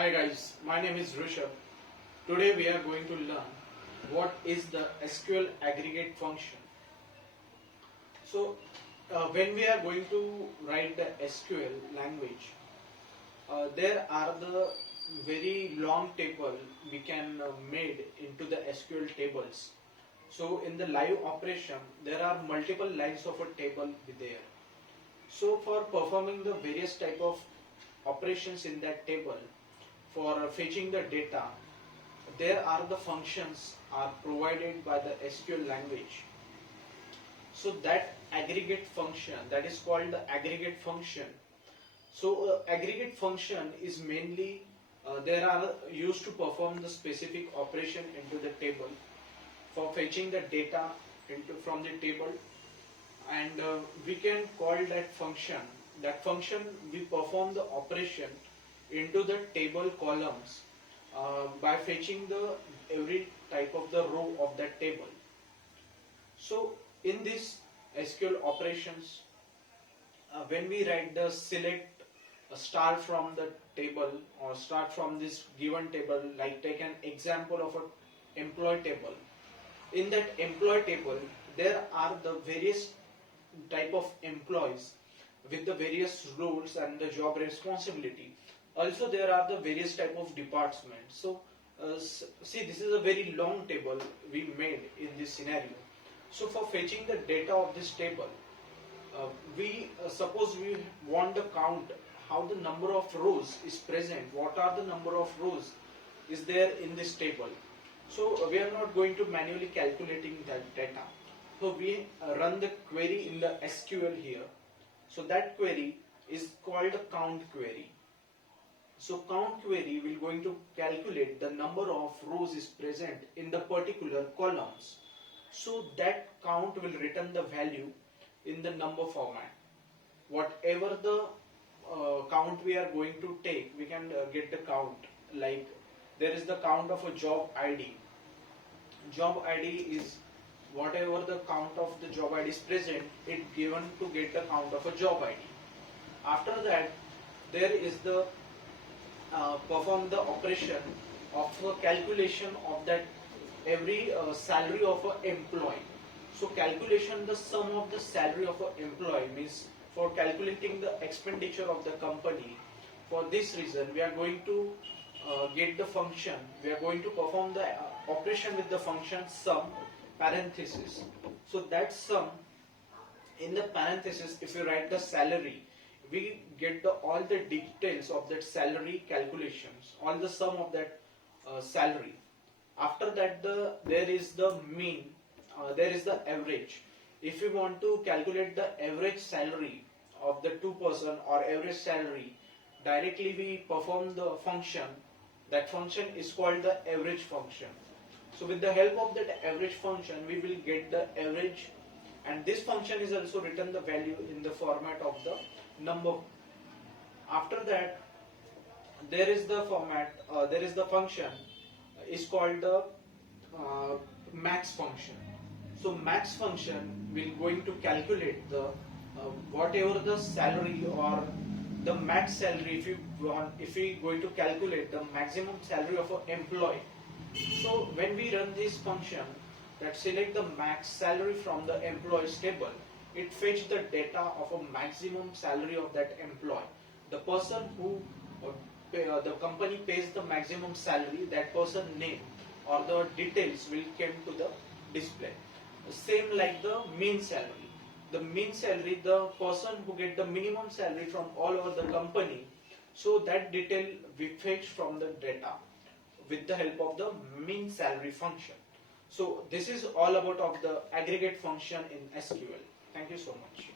Hi guys, my name is Rishabh. Today we are going to learn what is the SQL aggregate function. So when we are going to write the SQL language, there are the very long table we can made into the SQL tables. So in the live operation, there are multiple lines of a table there. So for performing the various type of operations in that table, for fetching the data, there are the functions are provided by the SQL language. So that aggregate function, that is called the aggregate function. So aggregate function is mainly there are used to perform the specific operation into the table for fetching the data from the table, and we can call that function. That function we perform the operation into the table columns by fetching the every type of the row of that table. So in this SQL operations, when we write the select start from the table or start from this given table, like take an example of a employee table. In that employee table, there are the various type of employees with the various roles and the job responsibility. Also there are the various type of departments. So see, this is a very long table we made in this scenario. So for fetching the data of this table, we suppose we want the count how the number of rows is present, what are the number of rows is there in this table. So we are not going to manually calculating that data. So we run the query in the SQL here. So that query is called a count query. So count query will going to calculate the number of rows is present in the particular columns. So that count will return the value in the number format. Whatever the count we are going to take, we can get the count. Like there is the count of a job ID. Job ID is whatever the count of the job ID is present, it given to get the count of a job ID. After that, there is the perform the operation of a calculation of that every salary of an employee. So calculation the sum of the salary of an employee means for calculating the expenditure of the company. For this reason, we are going to get the function. We are going to perform the operation with the function sum parenthesis. So that sum in the parenthesis, if you write the salary, we get the all the details of that salary calculations, all the sum of that salary. After that, there is the mean, there is the average. If we want to calculate the average salary of the two person or average salary, directly we perform the function. That function is called the average function. So with the help of that average function, we will get the average, and this function is also return the value in the format of the number. After that, there is the format, there is the function is called the max function. So max function will going to calculate the whatever the salary or the max salary, if you want, if we going to calculate the maximum salary of an employee. So when we run this function that select the max salary from the employees table, it fetch the data of a maximum salary of that employee. The person who the company pays the maximum salary, that person name or the details will come to the display. Same like the mean salary. The mean salary, the person who get the minimum salary from all over the company, so that detail we fetch from the data with the help of the mean salary function. So this is all about of the aggregate function in SQL. Thank you so much.